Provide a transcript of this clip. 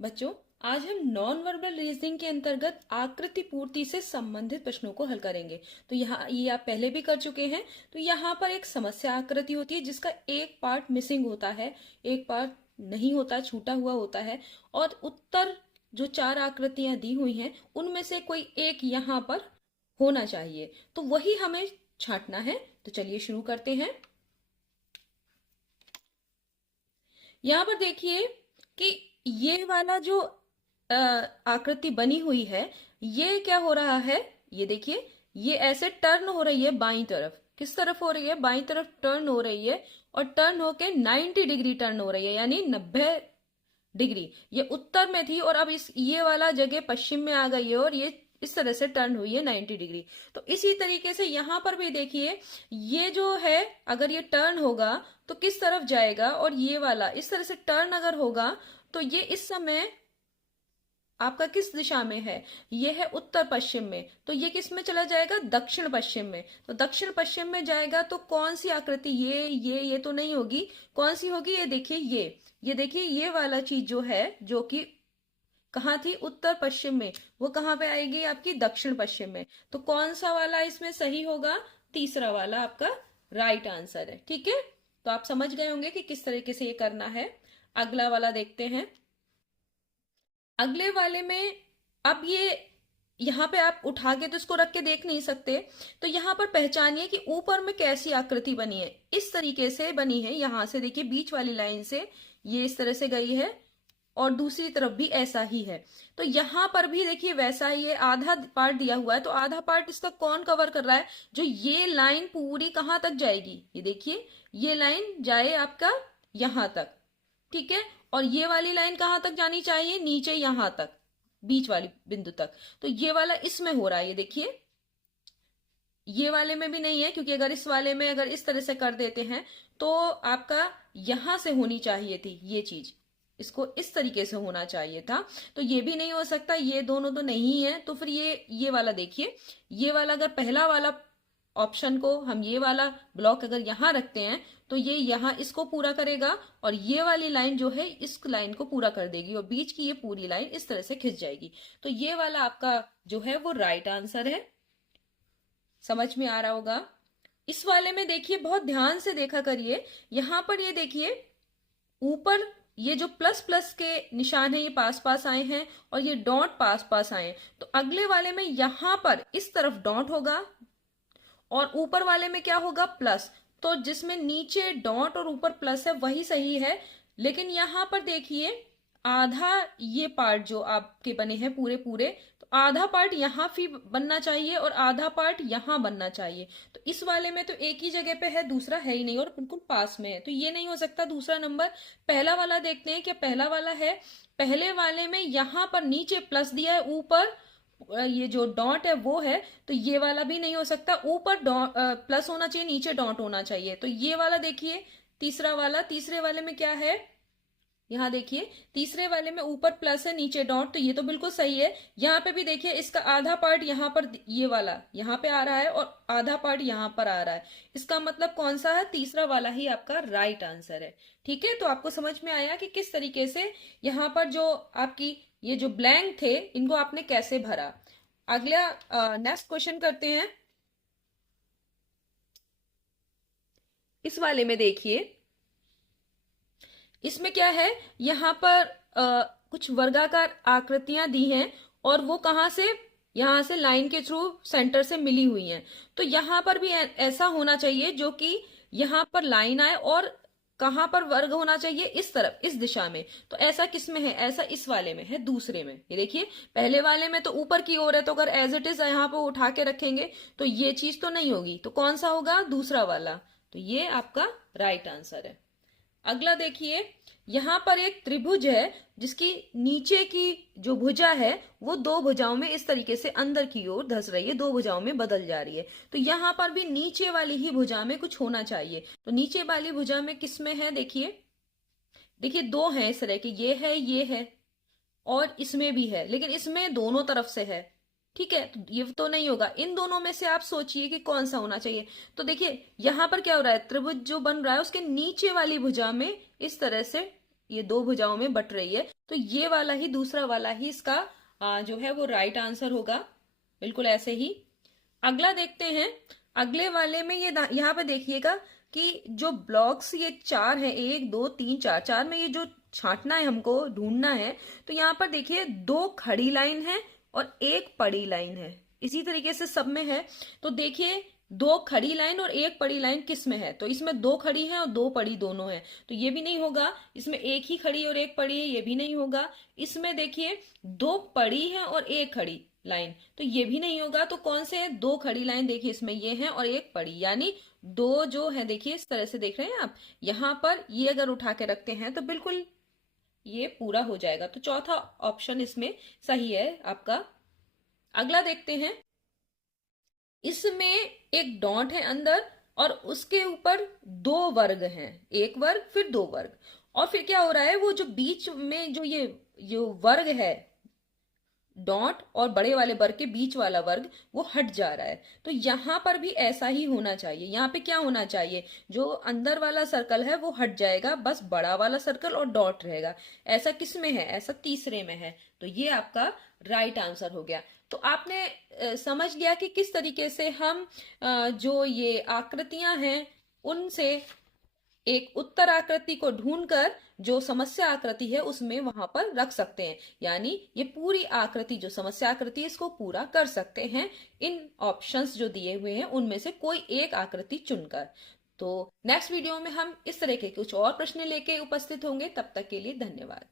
बच्चों, आज हम नॉन वर्बल रीजनिंग के अंतर्गत आकृति पूर्ति से संबंधित प्रश्नों को हल करेंगे। तो यहाँ ये आप पहले भी कर चुके हैं। तो यहाँ पर एक समस्या आकृति होती है जिसका एक पार्ट मिसिंग होता है, एक पार्ट नहीं होता, छूटा हुआ होता है। और उत्तर जो चार आकृतियां दी हुई हैं उनमें से कोई एक यहाँ पर होना चाहिए, तो वही हमें छांटना है। तो चलिए शुरू करते हैं। यहाँ पर देखिए कि ये वाला जो आकृति बनी हुई है, ये क्या हो रहा है, ये देखिए, ये ऐसे टर्न हो रही है बाईं तरफ। किस तरफ हो रही है? बाईं तरफ टर्न हो रही है। और टर्न होके 90 डिग्री टर्न हो रही है, यानी 90 डिग्री। ये उत्तर में थी और अब इस ये वाला जगह पश्चिम में आ गई है और ये इस तरह से टर्न हुई है 90 डिग्री। तो इसी तरीके से यहां पर भी देखिए, ये जो है अगर ये टर्न होगा तो किस तरफ जाएगा, और ये वाला इस तरह से टर्न अगर होगा तो ये इस समय आपका किस दिशा में है? ये है उत्तर पश्चिम में, तो ये किस में चला जाएगा? दक्षिण पश्चिम में। तो दक्षिण पश्चिम में जाएगा तो कौन सी आकृति? ये तो नहीं होगी। कौन सी होगी? ये देखिए, ये देखिए, ये वाला चीज जो है, जो कि कहाँ थी? उत्तर पश्चिम में, वो कहाँ पे आएगी? आपकी दक्षिण पश्चिम में। तो कौन सा वाला इसमें सही होगा? तीसरा वाला आपका राइट आंसर है। ठीक है, तो आप समझ गए होंगे कि किस तरीके से ये करना है। अगला वाला देखते हैं। अगले वाले में अब ये यहाँ पे आप उठा के तो इसको रख के देख नहीं सकते, तो यहाँ पर पहचानिए कि ऊपर में कैसी आकृति बनी है। इस तरीके से बनी है। यहां से देखिए, बीच वाली लाइन से ये इस तरह से गई है और दूसरी तरफ भी ऐसा ही है। तो यहां पर भी देखिए वैसा ही है। आधा पार्ट दिया हुआ है, तो आधा पार्ट इसका कौन कवर कर रहा है? जो ये लाइन पूरी कहां तक जाएगी? ये देखिए, ये लाइन जाए आपका यहां तक। ठीक है, और ये वाली लाइन कहां तक जानी चाहिए? नीचे यहां तक, बीच वाली बिंदु तक। तो ये वाला इसमें हो रहा है, ये देखिए। ये वाले में भी नहीं है, क्योंकि अगर इस वाले में अगर इस तरह से कर देते हैं तो आपका यहां से होनी चाहिए थी ये चीज, इसको इस तरीके से होना चाहिए था। तो ये भी नहीं हो सकता, ये दोनों तो नहीं है। तो फिर ये वाला देखिए, ये वाला अगर पहला वाला ऑप्शन को हम ये वाला ब्लॉक अगर यहां रखते हैं तो ये यहां इसको पूरा करेगा और ये वाली लाइन जो है इस लाइन को पूरा कर देगी और बीच की ये पूरी लाइन इस तरह से खिंच जाएगी। तो ये वाला आपका जो है वो राइट आंसर है। समझ में आ रहा होगा। इस वाले में देखिए, बहुत ध्यान से देखा करिए। यहां पर ये देखिए, ऊपर ये जो प्लस प्लस के निशान है ये पास पास आए हैं और ये डॉट पास पास आए हैं। तो अगले वाले में यहां पर इस तरफ डॉट होगा और ऊपर वाले में क्या होगा? प्लस। तो जिसमें नीचे डॉट और ऊपर प्लस है वही सही है। लेकिन यहां पर देखिए, आधा ये पार्ट जो आपके बने हैं पूरे पूरे, तो आधा पार्ट यहां भी बनना चाहिए और आधा पार्ट यहां बनना चाहिए। तो इस वाले में तो एक ही जगह पे है, दूसरा है ही नहीं और बिल्कुल पास में है, तो ये नहीं हो सकता दूसरा नंबर। पहला वाला देखते हैं, क्या पहला वाला है? पहले वाले में यहां पर नीचे प्लस दिया है, ऊपर ये जो डॉट है वो है, तो ये वाला भी नहीं हो सकता। ऊपर डॉट प्लस होना चाहिए, नीचे डॉट होना चाहिए। तो ये वाला देखिए, तीसरा वाला, तीसरे वाले में क्या है? यहाँ देखिए, तीसरे वाले में ऊपर प्लस है, नीचे डॉट, तो ये तो बिल्कुल सही है। यहाँ पे भी देखिए, इसका आधा पार्ट यहाँ पर, ये वाला यहाँ पे आ रहा है और आधा पार्ट यहाँ पर आ रहा है। इसका मतलब कौन सा है? तीसरा वाला ही आपका राइट आंसर है। ठीक है, तो आपको समझ में आया कि किस तरीके से यहाँ पर जो आपकी ये जो ब्लैंक थे इनको आपने कैसे भरा। अगला नेक्स्ट क्वेश्चन करते हैं। इस वाले में देखिए, इसमें क्या है? यहाँ पर कुछ वर्गाकार आकृतियां दी हैं और वो कहाँ से? यहां से लाइन के थ्रू सेंटर से मिली हुई हैं। तो यहां पर भी ऐसा होना चाहिए जो कि यहां पर लाइन आए और कहां पर वर्ग होना चाहिए? इस तरफ, इस दिशा में। तो ऐसा किस में है? ऐसा इस वाले में है, दूसरे में। ये देखिए, पहले वाले में तो ऊपर की ओर है, तो अगर एज इट इज यहाँ पे उठा के रखेंगे तो ये चीज तो नहीं होगी। तो कौन सा होगा? दूसरा वाला। तो ये आपका राइट आंसर है। अगला देखिए, यहां पर एक त्रिभुज है जिसकी नीचे की जो भुजा है वो दो भुजाओं में इस तरीके से अंदर की ओर धस रही है, दो भुजाओं में बदल जा रही है। तो यहां पर भी नीचे वाली ही भुजा में कुछ होना चाहिए। तो नीचे वाली भुजा में किस में है? देखिए, देखिए दो हैं इस तरह के, ये है और इसमें भी है, लेकिन इसमें दोनों तरफ से है। ठीक है, तो ये तो नहीं होगा। इन दोनों में से आप सोचिए कि कौन सा होना चाहिए। तो देखिए, यहां पर क्या हो रहा है? त्रिभुज जो बन रहा है उसके नीचे वाली भुजा में इस तरह से ये दो भुजाओं में बट रही है। तो ये वाला ही, दूसरा वाला ही इसका जो है वो राइट आंसर होगा। बिल्कुल ऐसे ही। अगला देखते हैं। अगले वाले में ये यहाँ पे देखिएगा कि जो ब्लॉक्स ये 4 है, 1 2 3 4, 4 में ये जो छांटना है, हमको ढूंढना है, तो यहाँ पर देखिए 2 खड़ी लाइन है और 1 पड़ी लाइन है। इसी तरीके से सब में है। तो देखिए 2 खड़ी लाइन और 1 पड़ी लाइन किस में है, तो इसमें 2 खड़ी है और 2 पड़ी दोनों है, तो ये भी नहीं होगा। इसमें 1 ही खड़ी और 1 पड़ी है, ये भी नहीं होगा। इसमें देखिए 2 पड़ी है और 1 खड़ी लाइन, तो ये भी नहीं होगा। तो कौन से है? 2 खड़ी लाइन देखिए इसमें ये है और 1 पड़ी, यानी 2 जो है, देखिए इस तरह से देख रहे हैं आप, यहां पर ये अगर उठा के रखते हैं तो बिल्कुल ये पूरा हो जाएगा। तो चौथा ऑप्शन इसमें सही है आपका। अगला देखते हैं। इसमें एक डॉट है अंदर और उसके ऊपर 2 वर्ग हैं, 1 वर्ग फिर 2 वर्ग, और फिर क्या हो रहा है, वो जो बीच में जो ये जो वर्ग है, डॉट और बड़े वाले वर्ग के बीच वाला वर्ग, वो हट जा रहा है। तो यहां पर भी ऐसा ही होना चाहिए। यहाँ पे क्या होना चाहिए, जो अंदर वाला सर्कल है वो हट जाएगा, बस बड़ा वाला सर्कल और डॉट रहेगा। ऐसा किस में है? ऐसा तीसरे में है। तो ये आपका राइट आंसर हो गया। तो आपने समझ लिया कि किस तरीके से हम जो ये आकृतियां हैं उनसे एक उत्तर आकृति को ढूंढकर जो समस्या आकृति है उसमें वहां पर रख सकते हैं, यानी ये पूरी आकृति जो समस्या आकृति है इसको पूरा कर सकते हैं इन ऑप्शंस जो दिए हुए हैं उनमें से कोई एक आकृति चुनकर। तो नेक्स्ट वीडियो में हम इस तरह के कुछ और प्रश्न लेके उपस्थित होंगे। तब तक के लिए धन्यवाद।